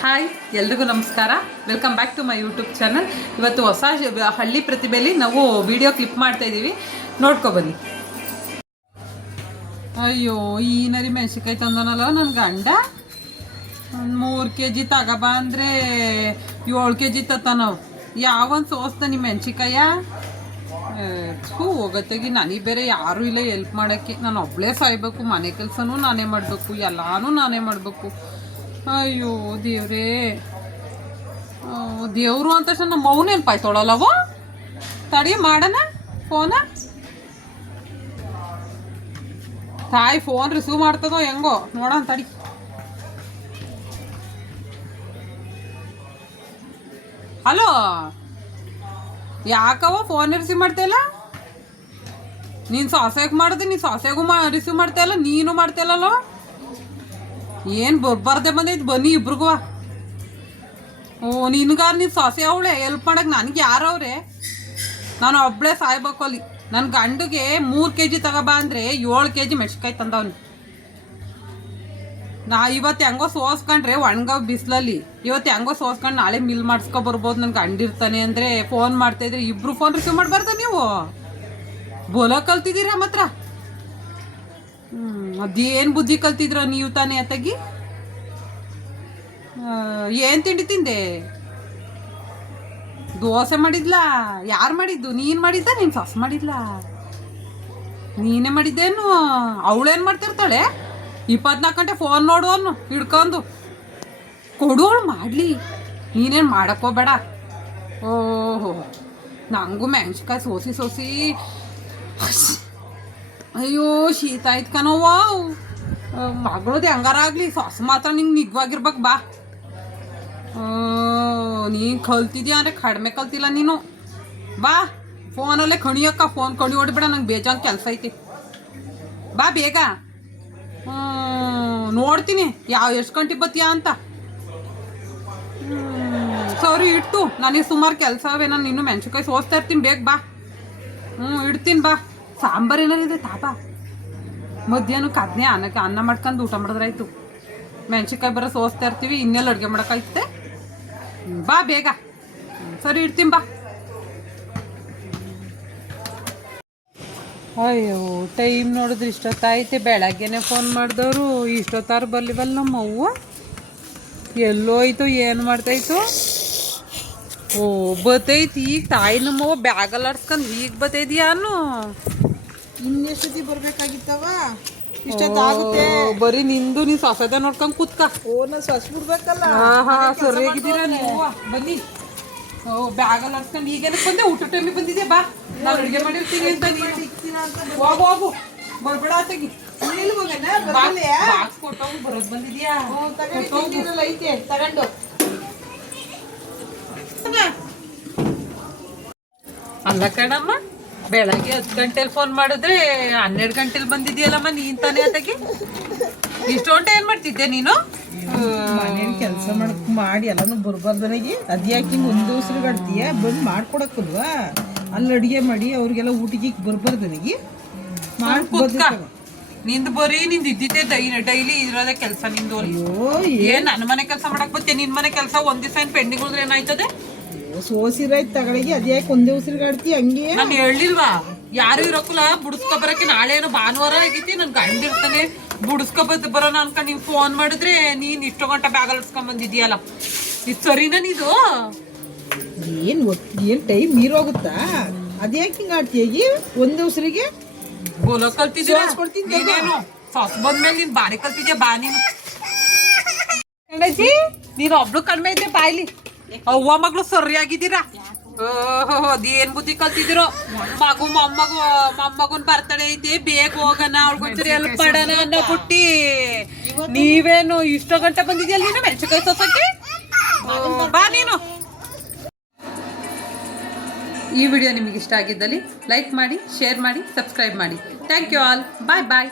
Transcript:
Hi, ಎಲ್ರಿಗೂ ನಮಸ್ಕಾರ. Welcome back to my YouTube channel ಇವತ್ತು ಹೊಸ ಹಳ್ಳಿ ಪ್ರತಿಭೆಯಲ್ಲಿ ನಾವು ವಿಡಿಯೋ ಕ್ಲಿಪ್ ಮಾಡ್ತಾ ಇದ್ದೀವಿ. ನೋಡ್ಕೊಬನ್ನಿ ಅಯ್ಯೋ, ಈ ನರಿ ತಂದನಲ್ಲ ನನ್ನ ಗಂಡ? ಒಂದು ಮೂರು ಕೆ ಜಿ ತಗಬ ಅಂದರೆ ಏಳು ಕೆ ಜಿ ತತ್ತಾನವು ಯಾವೊಂದು ಸೋಸ್ತ ನಿಮ್ಮ ಮೆಣಸಿಕಾಯ ಹೂ ಹೋಗತ್ತಾಗಿ ನನಗೆ ಬೇರೆ ಯಾರೂ ಇಲ್ಲ ಎಲ್ಪ್ ಮಾಡೋಕ್ಕೆ. ನಾನು ಒಬ್ಬಳೇ ಸಾಯ್ಬೇಕು, ಮನೆ ಕೆಲಸನೂ ನಾನೇ ಮಾಡಬೇಕು, ಎಲ್ಲನೂ ನಾನೇ ಮಾಡಬೇಕು. ಅಯ್ಯೋ, ದೇವ್ರೇ. ದೇವರು ಅಂತ ನಮ್ಮ ಮೌನ ತೊಳಲವ ತಡಿ ಮಾಡೋಣ, ಫೋನ. ತಾಯಿ ಫೋನ್ ರಿಸೀವ್ ಮಾಡ್ತದೋ ಹೆಂಗೋ? ನೋಡೋಣ ತಡಿ. ಹಲೋ? ಯಾಕವ ಫೋನ್ ರಿಸೀವ್ ಮಾಡ್ತಾಯಿಲ್ಲ ನೀನು ಸಾಸೆಗೆ ಮಾಡಿದೆ, ನೀನು ಸಾಸೆಗೂ ಮಾ ರಿಸೀವ್ ಮಾಡ್ತಾಯಿಲ್ಲ ನೀನು ಮಾಡ್ತಾಯಿಲ್ಲಲ್ಲೋ ಏನು ಬರ್ಬಾರ್ದೆ ಬಂದೈತ್ ಬನ್ನಿ ಇಬ್ರಿಗೂ ಓ, ನಿನ್ಗಾರ ನೀನು ಸೊಸೆ ಅವಳೆ ಎಲ್ಪ್ ಮಾಡಕ್ಕೆ ನನಗೆ ಯಾರವ್ರೆ ನಾನು ಒಬ್ಬಳೇ ಸಾಯ್ಬೇಕು ಅಲ್ಲಿ. ನನ್ನ ಗಂಡಿಗೆ ಮೂರು ಕೆ ಜಿ ತಗೋಬಾ ಅಂದರೆ ಏಳು ಕೆ ಜಿ ಮೆಣಸಿನ್ಕಾಯಿ ತಂದವನು. ನಾ ಇವತ್ತು ಹೆಂಗೋ ಸೋಸ್ಕೊಂಡ್ರೆ ಒಣಗ ಬಿಸಿಲಲ್ಲಿ. ಇವತ್ತು ಹೆಂಗೋ ಸೋಸ್ಕೊಂಡು ನಾಳೆ ಮಿಲ್ ಮಾಡಿಸ್ಕೊ ಬರ್ಬೋದು ನನ್ ಗಂಡಿರ್ತಾನೆ ಅಂದರೆ ಫೋನ್ ಮಾಡ್ತಾಯಿದ್ರೆ ಇಬ್ರು ಫೋನ್ ರಿಸೀವ್ ಮಾಡಬಾರ್ದ ನೀವು? ಬೋಲೋ ಕಲ್ತಿದ್ದೀರಾ ಮಾತ್ರ? ಹ್ಮ್ ಅದೇನು ಬುದ್ಧಿ ಕಲ್ತಿದ್ರ ನೀವು ತಾನೇ ಅತ್ತಾಗಿ? ಏನು ತಿಂಡಿ ತಿಂದೆ? ದೋಸೆ ಮಾಡಿದ್ಲಾ? ಯಾರು ಮಾಡಿದ್ದು? ನೀನು ಮಾಡಿದ್ದ, ನೀನು ಸಸ್ ಮಾಡಿದ್ಲ? ನೀನೇ ಮಾಡಿದ್ದೇನು? ಅವಳೇನು ಮಾಡ್ತಿರ್ತಾಳೆ? ಇಪ್ಪತ್ನಾಲ್ಕು ಗಂಟೆ ಫೋನ್ ನೋಡುವನು ಹಿಡ್ಕೊಂಡು. ಕೊಡುವಳು ಮಾಡಲಿ. ನೀನೇನು ಮಾಡಕ್ಕೋಬೇಡ ಓಹೋ, ನಂಗೂ ಮೆಣಸಿನ್ಕಾಯಿ ಸೋಸಿ ಸೋಸಿ. ಅಯ್ಯೋ, ಶೀತ ಆಯ್ತು ಕಣವ್ವ ಮಗಳದು ಹೆಂಗಾರ ಆಗಲಿ, ಸೊಸೆ ಮಾತ್ರ ನಿಂಗೆ ನಿಗ್ವಾಗಿರ್ಬೇಕು ಬಾ. ನೀನು ಕಲ್ತಿದ್ಯಾ ಅಂದರೆ ಕಡಿಮೆ ಕಲ್ತಿಲ್ಲ ನೀನು. ಬಾ, ಫೋನಲ್ಲೇ ಕಣಿಯಕ್ಕ, ಫೋನ್ ಕಣಿ ಹೊಡ್ಬೇಡ ನಂಗೆ ಬೇಜಾನ್ ಕೆಲಸ ಐತಿ. ಬಾ ಬೇಗ. ನೋಡ್ತೀನಿ, ಯಾವ ಎಷ್ಟು ಗಂಟೆ ಬತ್ತೀಯಾ ಅಂತ. ಸರಿ, ಇಟ್ಟು. ನನಗೆ ಸುಮಾರು ಕೆಲಸವೇ ನಾನು ಇನ್ನೂ ಮೆಣಸಿನ್ಕಾಯಿ ಸೋಸ್ತಾ ಇರ್ತೀನಿ, ಬೇಗ ಬಾ. ಹ್ಞೂ ಇಡ್ತೀನಿ, ಬಾ. ಸಾಂಬಾರು ಏನಾರು ಇದೆ ತಾಪ. ಮಧ್ಯಾಹ್ನಕ್ಕೆ ಅದನ್ನೇ ಅನ್ನಕ್ಕೆ ಅನ್ನ ಮಾಡ್ಕೊಂಡು ಊಟ ಮಾಡಿದ್ರಾಯ್ತು. ಮೆಣಸಿನ್ಕಾಯಿ ಬರೋ ಸೋಸ್ತಾ ಇರ್ತೀವಿ ಇನ್ನೆಲ್ಲ ಅಡುಗೆ ಮಾಡೋಕ್ಕಾಯ್ತೆ ಬಾ ಬೇಗ. ಸರಿ, ಇಡ್ತೀನಿ ಬಾ. ಅಯ್ಯೋ, ಟೈಮ್ ನೋಡಿದ್ರೆ ಇಷ್ಟೊತ್ತಾಯ್ತು ಬೆಳಗ್ಗೆನೆ ಫೋನ್ ಮಾಡಿದವರು ಇಷ್ಟೊತ್ತಾರು ಬರ್ಲಿವಲ್ಲ ನಮ್ಮ ಅವ್ವ ಎಲ್ಲೋಯ್ತು ಏನು ಮಾಡ್ತಾಯ್ತು? ಓ, ಬತ್ತೈತಿ. ಈಗ ತಾಯಿ ನಮ್ಮವ್ವ ಬ್ಯಾಗಲ್ಲಿ ಆಡ್ಸ್ಕೊಂಡು ಈಗ ಬತ್ತೈದ್ಯಾನು ಇನ್ನೆಷ್ಟೊತ್ತಿ ಬರ್ಬೇಕಾಗಿತ್ತವ? ಇಷ್ಟೊತ್ತಾಗುತ್ತೆ ಬರೀ ನಿಂದು ನೀ ಸೊಸೆದ ನೋಡ್ಕೊಂಡ್ ಕೂತ್ಕ. ಓ ನಾ ಸೊಸ್ ಬಿಡ್ಬೇಕಲ್ಲ ಹಾ ಹಾ ಸರಿಯಾಗಿದ್ದೀರಾ ನೀವು? ಬನ್ನಿ. ಓ ಬ್ಯಾಗಲ್ಲಿ ಆಡ್ಸ್ಕೊಂಡು ಈಗೇನಕ್ಕೆ ಬಂದೆ? ಊಟ ಟೈಮಿಗೆ ಬಂದಿದೆ ಬಾ. ನಾನು ಅಡುಗೆ ಮಾಡಿರ್ತೀನಿ ಅಂತ ನೀನು. ಹೋಗು ಹೋಗು. ಬರ್ಬೇಡ ತೆಗಿ ನೀನು ಬಾಕ್ಸ್ ಕೊಟ್ಟೋಗು ಬರೋದು ಬಂದಿದ್ಯಾ? ತಗೊಂಡಿರಲ್ಲ ಐತೆ. ತಗೊಂಡು. ಅಲ್ಲ ಕಣಮ್ಮ. ಬೆಳಗ್ಗೆ ಹತ್ತು ಗಂಟೆಲಿ ಫೋನ್ ಮಾಡಿದ್ರೆ ಹನ್ನೆರಡು ಗಂಟೆಲಿ ಬಂದಿದ್ಯಲ್ಲಮ್ಮ ನೀನ್ ತಾನೇ ಅದಕ್ಕೆ ಇಷ್ಟೊಂಟ ಏನ್ ಮಾಡ್ತಿದ್ದೆ ನೀನು? ಮನೇಲಿ ಕೆಲಸ ಮಾಡಕ್ ಮಾಡಿ ಎಲ್ಲಾನು ಬರ್ಬಾರ್ದನಿಗೆ ಅದ್ಯಾಕಿ ಒಂದು ಉಸಿರು ಗಡ್ತೀಯ ಬಂದು ಮಾಡ್ಕೊಡಕ್ಕಲ್ವಾ? ಅಲ್ಲಿ ಅಡಿಗೆ ಮಾಡಿ ಅವ್ರಿಗೆಲ್ಲ ಊಟಕ್ಕೆ ಬರ್ಬಾರ್ದನಿಗೆ ಮಾಡ್ಬೋದು ನಿಂದು ಬರೀ ನಿಂದು ಇದ್ದಿದ್ದೆ ಡೈಲಿ ಡೈಲಿ ಇರೋದೇ ಕೆಲಸ ನಿಂದು. ಏನ್? ನನ್ನ ಮನೆ ಕೆಲಸ ಮಾಡಕ್ ಬತ್ತೆ ನಿನ್ ಮನೆ ಕೆಲಸ ಒಂದ್ ದಿವಸ ಏನ್ ಪೆಂಡಿಂಗ್ ಉಳಿದ್ರೆ ಏನಾಯ್ತದೆ? ಸೋಸಿರಾಯ್ತು ತಗಳಿಗೆ ಅದ್ಯಾಕೆ ಒಂದೇ ಉಸಿರುಗಾಡ್ತಿ ಹಂಗೆ? ನಾನು ಹೇಳಿಲ್ವಾ? ಯಾರು ಇರೋಕ್ಕಲ್ಲ ಬುಡಿಸ್ಕೊ ಬರಕ್ಕೆ ನಾಳೆ ಏನೋ ಭಾನುವಾರ ಆಗೈತಿ ನನ್ ಗಂಡ ಇರ್ತಾನೆ ಬುಡಿಸ್ಕೊ ಬದ್ ಬರೋಣ ಅನ್ಕೊಂಡು ನೀವು ಫೋನ್ ಮಾಡಿದ್ರೆ ನೀನ್ ಇಷ್ಟು ಗಂಟೆ ಬ್ಯಾಗ್ ಅಲ್ಸ್ಕೊಂಡ್ ಬಂದಿದ್ಯಲ್ಲ. ಇದು ಸರಿನಾ ನೀದು? ಏನು ಏನು ಟೈಮ್ ಮೀರೋಗುತ್ತಾ ಅದ್ಯಾಕೆ ಹಿಂಗೆ ಆಡ್ತೀಯಾಗಿ ಒಂದೇ ಉಸಿರಿಗೆ? ಗೋಲೋ ಕಲ್ತಿದ್ದೀರಾ? ಸೋಸ್ಕೊಡ್ತೀನಿ ನೀನೇನು ಸಾಸ್ ಬಂದ್ಮೇಲೆ ನೀನ್ ಬಾರಿ ಕಲ್ತಿದ್ಯಾ? ಬಾ ನೀನು. ಗಣೇಶಿ? ನೀನು ಒಬ್ಳು ಕಡಿಮೆ ಇದ್ದೆ ಬಾಯ್ಲಿ ಅವ್ವ ಮಗಳು ಸರಿಯಾಗಿದ್ದೀರಾ? ಅದೇನ್ ಬುದ್ಧಿ ಕಲ್ತಿದ್ರು ಮಗು ಮೊಮ್ಮಗು ಮೊಮ್ಮಗುನ್ ಬರ್ತಡೇ ಐತಿ, ಬೇಗ ಹೋಗೋಣ ಅವಳಿಗೊಂಚೂರು ಎಲ್ಪ್ ಮಾಡೋಣ ಅನ್ನೋ ಬುಟ್ಟಿ. ನೀವೇನು ಇಷ್ಟೋ ಗಂಟೆ ಬಂದಿದ್ಯಲ್ಲ ನೀನು ಮೆಣಸಿನ್ಕಾಯಿ ಸೋಸಕ್ಕೆ? ಬಾ ನೀನು. ಈ ವಿಡಿಯೋ ನಿಮಗೆ ಇಷ್ಟ ಆಗಿದ್ದಲ್ಲಿ ಲೈಕ್ ಮಾಡಿ, ಶೇರ್ ಮಾಡಿ, ಸಬ್ಸ್ಕ್ರೈಬ್ ಮಾಡಿ. Thank you all bye bye